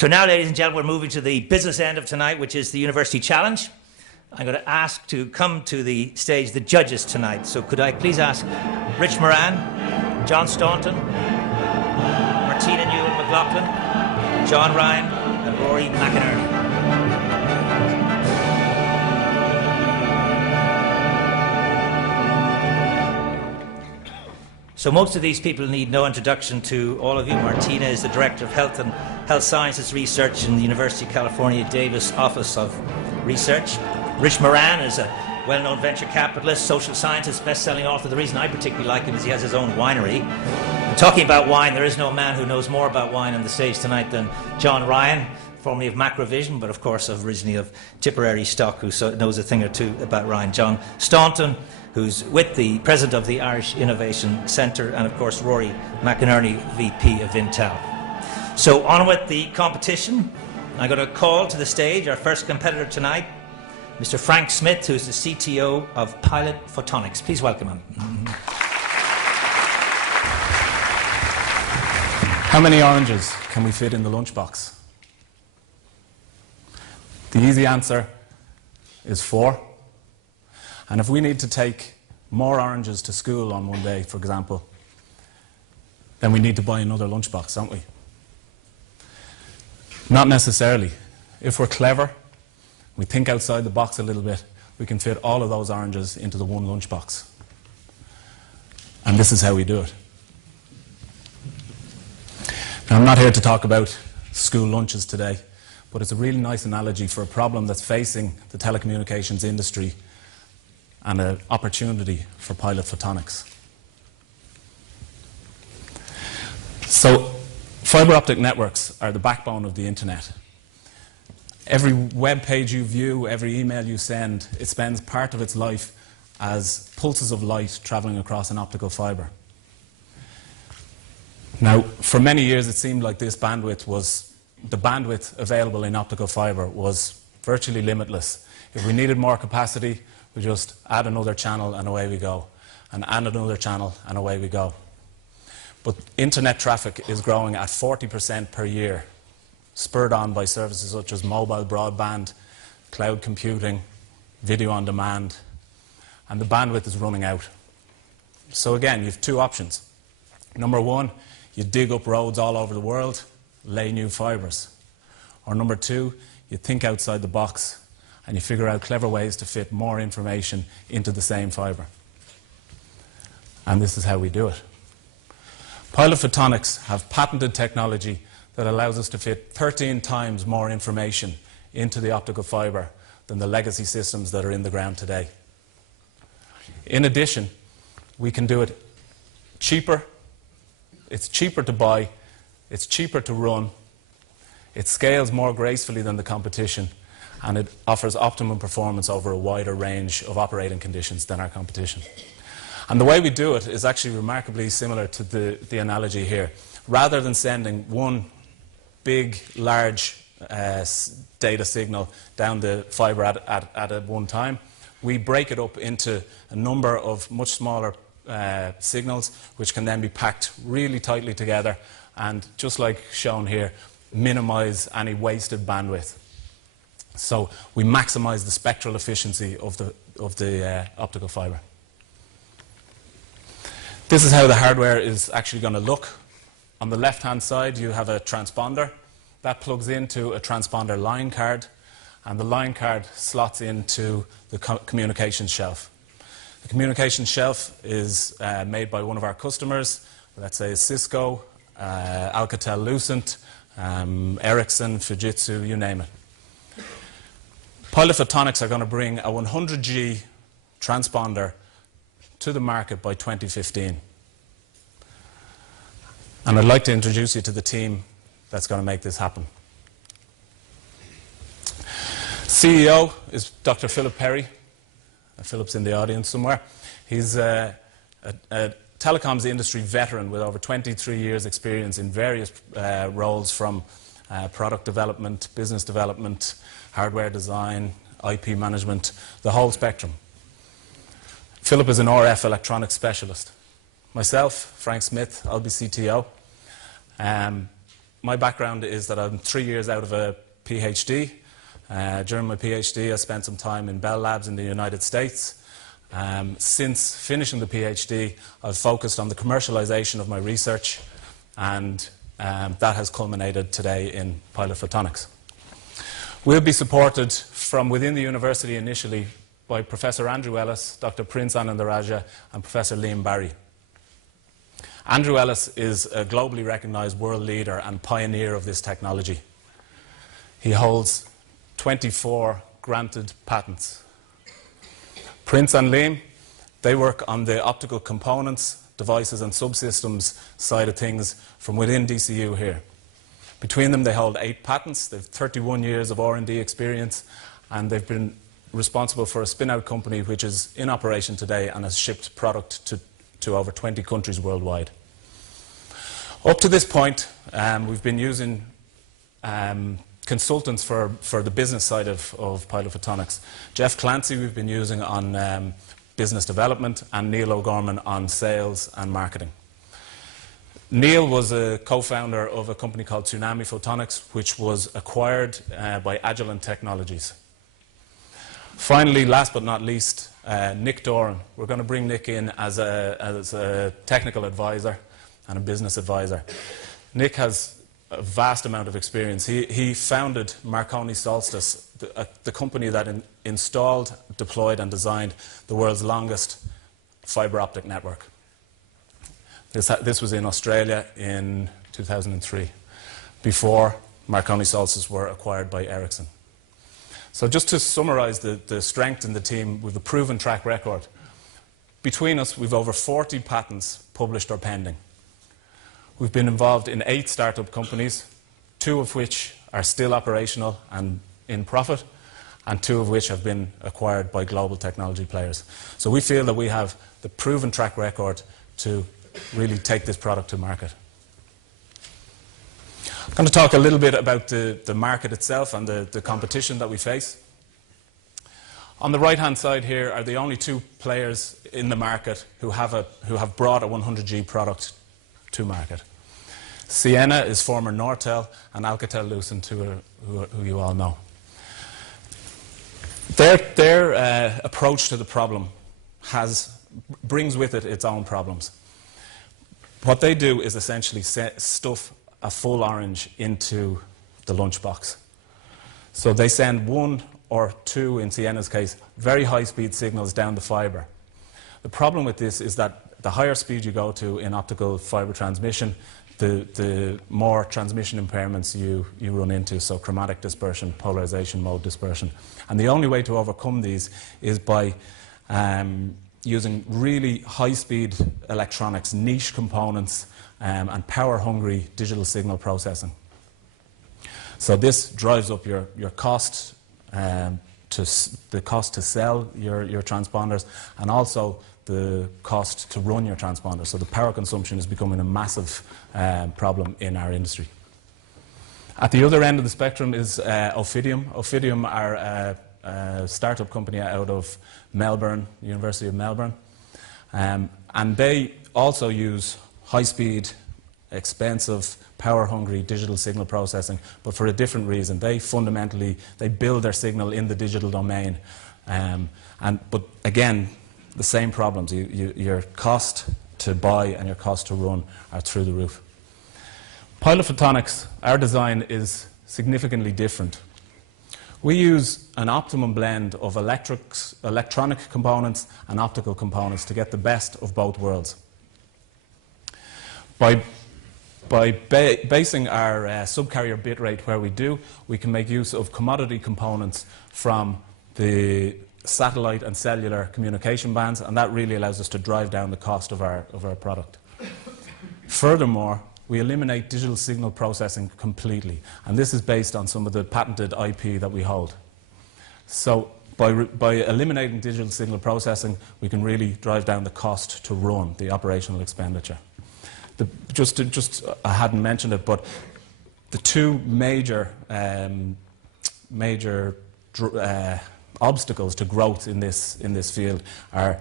So now, ladies and gentlemen, we're moving to the business end of tonight, which is the University Challenge. I'm going to ask to come to the stage the judges tonight. So could I please ask Rich Moran, John Staunton, Martina Newell-McLaughlin, John Ryan and Rory McInerney. So most of these people need no introduction to all of you. Martina is the Director of Health and Health Sciences Research in the University of California Davis Office of Research. Rich Moran is a well-known venture capitalist, social scientist, best-selling author. The reason I particularly like him is he has his own winery. And talking about wine, there is no man who knows more about wine on the stage tonight than John Ryan, formerly of Macrovision, but of course originally of Tipperary stock, who knows a thing or two about wine. John Staunton, who's with the President of the Irish Innovation Centre, and of course Rory McInerney, VP of Intel. So on with the competition. I'm going to call to the stage our first competitor tonight, Mr. Frank Smith, who's the CTO of Pilot Photonics. Please welcome him. How many oranges can we fit in the lunchbox? The easy answer is 4. And if we need to take more oranges to school on one day, for example, then we need to buy another lunchbox, don't we? Not necessarily. If we're clever, we think outside the box a little bit, we can fit all of those oranges into the one lunchbox. And this is how we do it. Now, I'm not here to talk about school lunches today, but it's a really nice analogy for a problem that's facing the telecommunications industry and an opportunity for Pilot Photonics. So, fibre optic networks are the backbone of the internet. Every web page you view, every email you send, it spends part of its life as pulses of light travelling across an optical fibre. Now, for many years it seemed like the bandwidth available in optical fibre was virtually limitless. If we needed more capacity, we just add another channel and away we go, and add another channel and away we go. But internet traffic is growing at 40% per year, spurred on by services such as mobile broadband, cloud computing, video on demand, and the bandwidth is running out. So again, you have 2 options. Number 1, you dig up roads all over the world, lay new fibres. Or number 2, you think outside the box and you figure out clever ways to fit more information into the same fibre. And this is how we do it. Pilot Photonics have patented technology that allows us to fit 13 times more information into the optical fibre than the legacy systems that are in the ground today. In addition, we can do it cheaper. It's cheaper to buy, it's cheaper to run, it scales more gracefully than the competition, and it offers optimum performance over a wider range of operating conditions than our competition. And the way we do it is actually remarkably similar to the analogy here. Rather than sending one big, large data signal down the fibre at one time, we break it up into a number of much smaller signals, which can then be packed really tightly together and, just like shown here, minimize any wasted bandwidth. So we maximize the spectral efficiency of the optical fibre. This is how the hardware is actually going to look. On the left-hand side, you have a transponder. That plugs into a transponder line card, and the line card slots into the communications shelf. The communications shelf is made by one of our customers, let's say Cisco, Alcatel-Lucent, Ericsson, Fujitsu, you name it. Pilot Photonics are going to bring a 100G transponder to the market by 2015. And I'd like to introduce you to the team that's going to make this happen. CEO is Dr. Philip Perry. Philip's in the audience somewhere. He's a telecoms industry veteran with over 23 years experience in various roles, from product development, business development, hardware design, IP management, the whole spectrum. Philip is an RF electronics specialist. Myself, Frank Smith, I'll be CTO. my background is that I'm 3 years out of a PhD. During my PhD, I spent some time in Bell Labs in the United States. Since finishing the PhD, I've focused on the commercialization of my research, and that has culminated today in Pilot Photonics. We'll be supported from within the university initially by Professor Andrew Ellis, Dr. Prince Anandaraja, and Professor Liam Barry. Andrew Ellis is a globally recognized world leader and pioneer of this technology. He holds 24 granted patents. Prince and Liam, they work on the optical components, devices and subsystems side of things from within DCU here. Between them, they hold 8 patents. They have 31 years of R&D experience, and they've been responsible for a spin-out company which is in operation today and has shipped product to over 20 countries worldwide. Up to this point, we've been using consultants for the business side of Pilot Photonics. Jeff Clancy we've been using on business development, and Neil O'Gorman on sales and marketing. Neil was a co-founder of a company called Tsunami Photonics, which was acquired by Agilent Technologies. Finally, last but not least, Nick Doran. We're going to bring Nick in as a technical advisor and a business advisor. Nick has a vast amount of experience. He founded Marconi Solstice, the company that installed, deployed and designed the world's longest fibre optic network. This was in Australia in 2003, before Marconi Solstice were acquired by Ericsson. So just to summarise the strength in the team, we've a proven track record. Between us, we've over 40 patents published or pending. We've been involved in 8 startup companies, 2 of which are still operational and in profit, and 2 of which have been acquired by global technology players. So we feel that we have the proven track record to really take this product to market. I'm going to talk a little bit about the market itself and the competition that we face. On the right-hand side here are the only 2 players in the market who have brought a 100G product to market. Ciena is former Nortel, and Alcatel-Lucent, who you all know. Their approach to the problem brings with it its own problems. What they do is essentially stuff a full orange into the lunchbox. So they send 1 or 2, in Ciena's case, very high-speed signals down the fibre. The problem with this is that the higher speed you go to in optical fibre transmission, the more transmission impairments you run into, so chromatic dispersion, polarization mode dispersion. And the only way to overcome these is by using really high-speed electronics, niche components, and power-hungry digital signal processing. So this drives up your cost, the cost to sell your transponders, and also the cost to run your transponders. So the power consumption is becoming a massive problem in our industry. At the other end of the spectrum is Ophidium. Ophidium are a startup company out of Melbourne, University of Melbourne. And they also use high-speed, expensive, power-hungry digital signal processing, but for a different reason. They build their signal in the digital domain. But again, the same problems. Your cost to buy and your cost to run are through the roof. Pilot Photonics, our design is significantly different. We use an optimum blend of electronic components and optical components to get the best of both worlds. By basing our subcarrier bitrate where we do, we can make use of commodity components from the satellite and cellular communication bands, and that really allows us to drive down the cost of our product. Furthermore, we eliminate digital signal processing completely, and this is based on some of the patented IP that we hold. So by eliminating digital signal processing, we can really drive down the cost to run, the operational expenditure. I hadn't mentioned it, but the 2 major obstacles to growth in this field are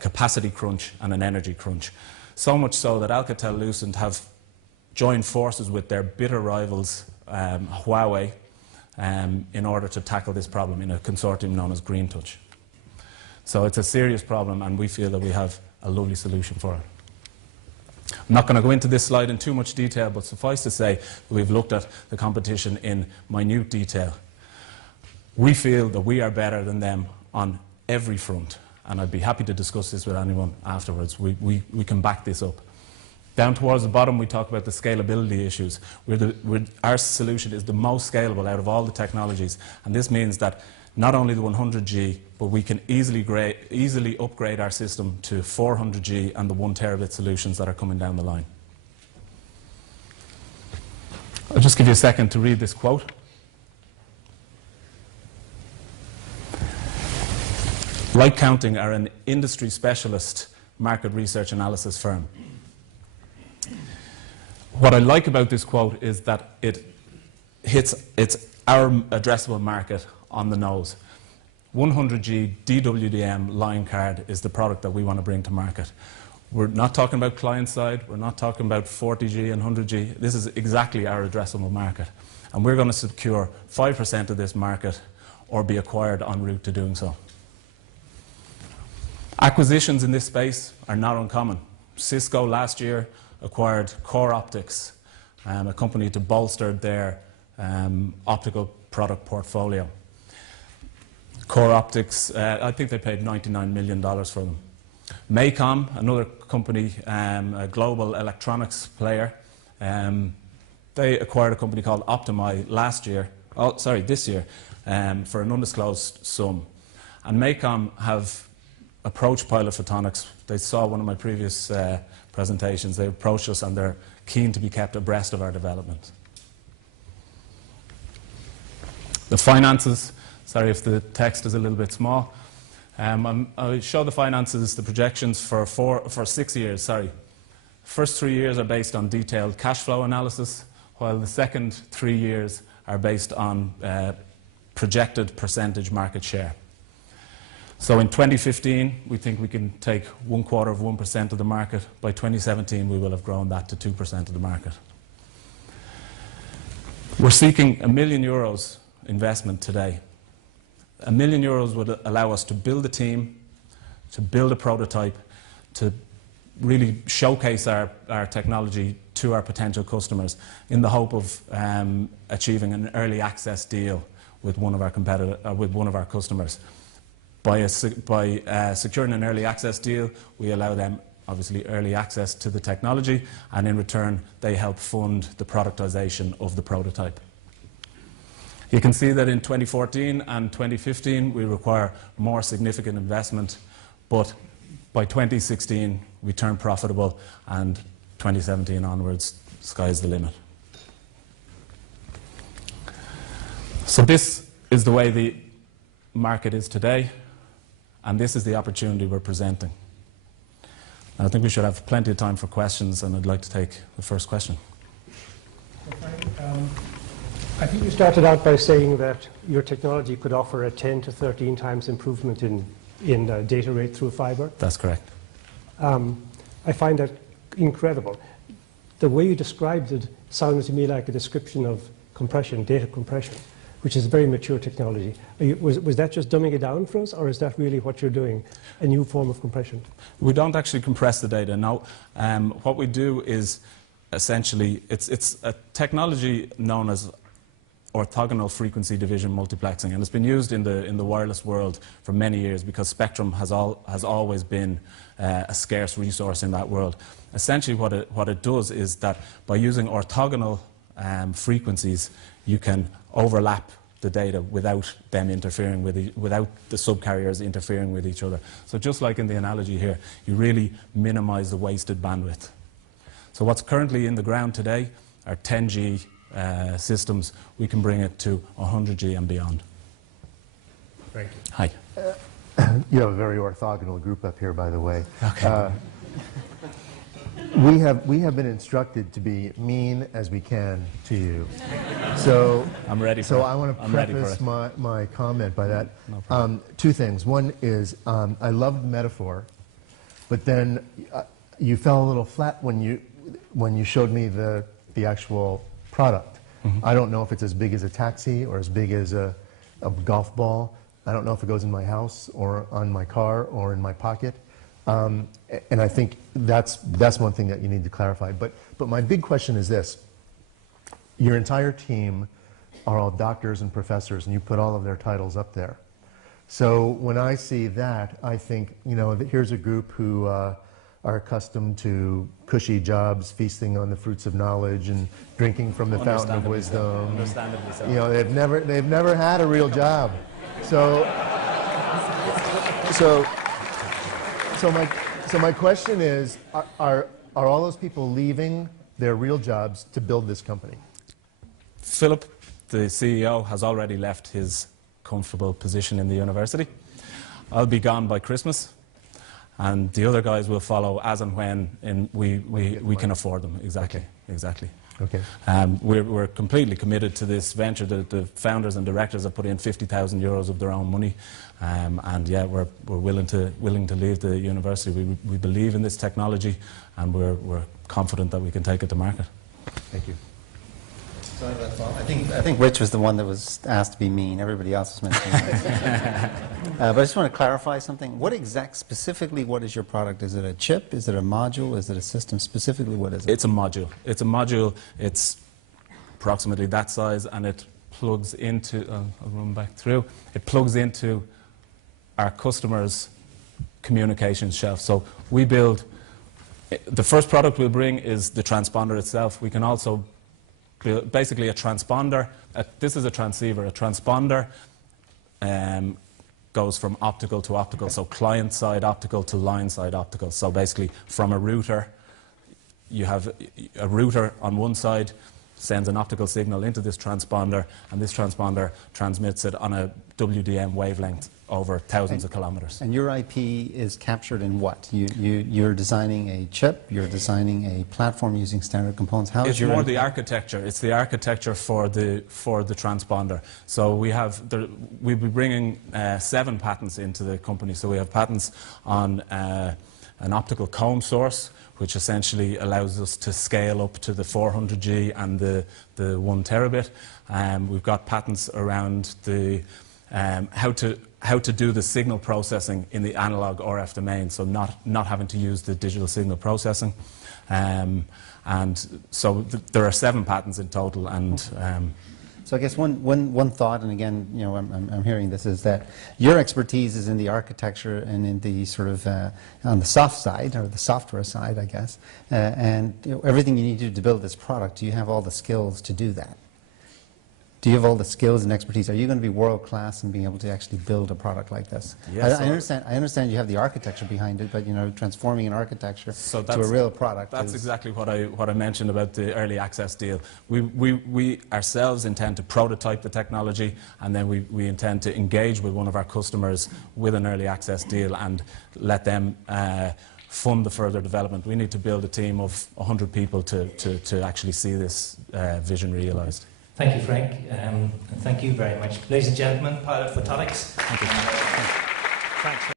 capacity crunch and an energy crunch. So much so that Alcatel-Lucent have join forces with their bitter rivals, Huawei, in order to tackle this problem in a consortium known as Green Touch. So it's a serious problem, and we feel that we have a lovely solution for it. I'm not going to go into this slide in too much detail, but suffice to say that we've looked at the competition in minute detail. We feel that we are better than them on every front, and I'd be happy to discuss this with anyone afterwards. We can back this up. Down towards the bottom, we talk about the scalability issues. Our solution is the most scalable out of all the technologies, and this means that not only the 100G, but we can easily upgrade our system to 400G and the 1 terabit solutions that are coming down the line. I'll just give you a second to read this quote. Light Counting are an industry specialist market research analysis firm. What I like about this quote is that it's our addressable market on the nose. 100G DWDM line card is the product that we want to bring to market. We're not talking about client side, we're not talking about 40G and 100G. This is exactly our addressable market. And we're going to secure 5% of this market or be acquired en route to doing so. Acquisitions in this space are not uncommon. Cisco last year acquired Core Optics, a company to bolster their optical product portfolio. Core Optics, I think they paid $99 million for them. MACOM, another company, a global electronics player, they acquired a company called Optimi this year, for an undisclosed sum. And MACOM have approached Pilot Photonics. They saw one of my previous presentations. They approached us, and they're keen to be kept abreast of our development. The finances, sorry if the text is a little bit small. I'll show the finances, the projections for 6 years. Sorry. First 3 years are based on detailed cash flow analysis, while the second 3 years are based on projected percentage market share. So in 2015, we think we can take 0.25% of the market. By 2017, we will have grown that to 2% of the market. We're seeking €1 million investment today. €1 million would allow us to build a team, to build a prototype, to really showcase our technology to our potential customers in the hope of achieving an early access deal with one of our customers. By securing an early access deal, we allow them, obviously, early access to the technology, and in return, they help fund the productization of the prototype. You can see that in 2014 and 2015, we require more significant investment, but by 2016, we turn profitable, and 2017 onwards, sky's the limit. So this is the way the market is today. And this is the opportunity we're presenting. I think we should have plenty of time for questions, and I'd like to take the first question. I think you started out by saying that your technology could offer a 10 to 13 times improvement in data rate through fiber. That's correct. I find that incredible. The way you described it sounds to me like a description of compression, data compression, which is a very mature technology. Was that just dumbing it down for us, or is that really what you're doing, a new form of compression? We don't actually compress the data. No. What we do is essentially, it's a technology known as orthogonal frequency division multiplexing, and it's been used in the wireless world for many years because spectrum has always been a scarce resource in that world. Essentially, what it does is that by using orthogonal frequencies, you can overlap the data without them interfering without the subcarriers interfering with each other. So just like in the analogy here, you really minimize the wasted bandwidth. So what's currently in the ground today are 10G systems. We can bring it to 100G and beyond. Thank you. Hi. You have a very orthogonal group up here, by the way. Okay. We have been instructed to be mean as we can to you. So I'm ready for so it. I want to preface my comment by that. No two things. One is I loved the metaphor, but then you fell a little flat when you showed me the the actual product. I don't know if it's as big as a taxi or as big as a golf ball. I don't know if it goes in my house or on my car or in my pocket. And I think that's one thing that you need to clarify. But my big question is this. Your entire team are all doctors and professors, and you put all of their titles up there. So when I see that, I think, here's a group who are accustomed to cushy jobs, feasting on the fruits of knowledge and drinking from the fountain of wisdom. Understandably so. They've never had a real job. So my question is, are all those people leaving their real jobs to build this company? Philip, the CEO, has already left his comfortable position in the university. I'll be gone by Christmas, and the other guys will follow as and when we can afford them. Exactly. Okay. We're completely committed to this venture. The founders and directors have put in 50,000 euros of their own money, and yeah, we're willing to leave the university. We believe in this technology, and we're confident that we can take it to market. Thank you. So I think Rich was the one that was asked to be mean. Everybody else was meant to be nice. But I just want to clarify something. Specifically, what is your product? Is it a chip? Is it a module? Is it a system? Specifically, what is it? It's a module. It's a module. It's approximately that size, and it plugs into, I'll run back through, it plugs into our customers' communications shelf. So we build, the first product we'll bring is the transponder itself. We can also basically a transponder. This is a transceiver. A transponder goes from optical to optical, so client-side optical to line-side optical. So basically, from a router, you have a router on one side, sends an optical signal into this transponder, and this transponder transmits it on a WDM wavelength over thousands of kilometers. And your IP is captured in what? You're designing a chip, you're designing a platform using standard components. How is your more the architecture. It's the architecture for the transponder. So we'll be bringing 7 patents into the company. So we have patents on an optical comb source, which essentially allows us to scale up to the 400G and the 1 terabit. We've got patents around the how to do the signal processing in the analog RF domain, so not having to use the digital signal processing. And so there are 7 patents in total. And so I guess one thought, and again, I'm hearing this, is that your expertise is in the architecture and in the sort of on the soft side, or the software side, I guess, and everything you need to do to build this product. Do you have all the skills to do that? Do you have all the skills and expertise? Are you going to be world-class in being able to actually build a product like this? Yes, I understand you have the architecture behind it, but transforming an architecture to a real product. That's exactly what I mentioned about the early access deal. We ourselves intend to prototype the technology, and then we intend to engage with one of our customers with an early access deal and let them fund the further development. We need to build a team of 100 people to actually see this vision realized. Thank you, Frank, and thank you very much. Ladies and gentlemen, Pilot Photonics. Thank you. Thanks.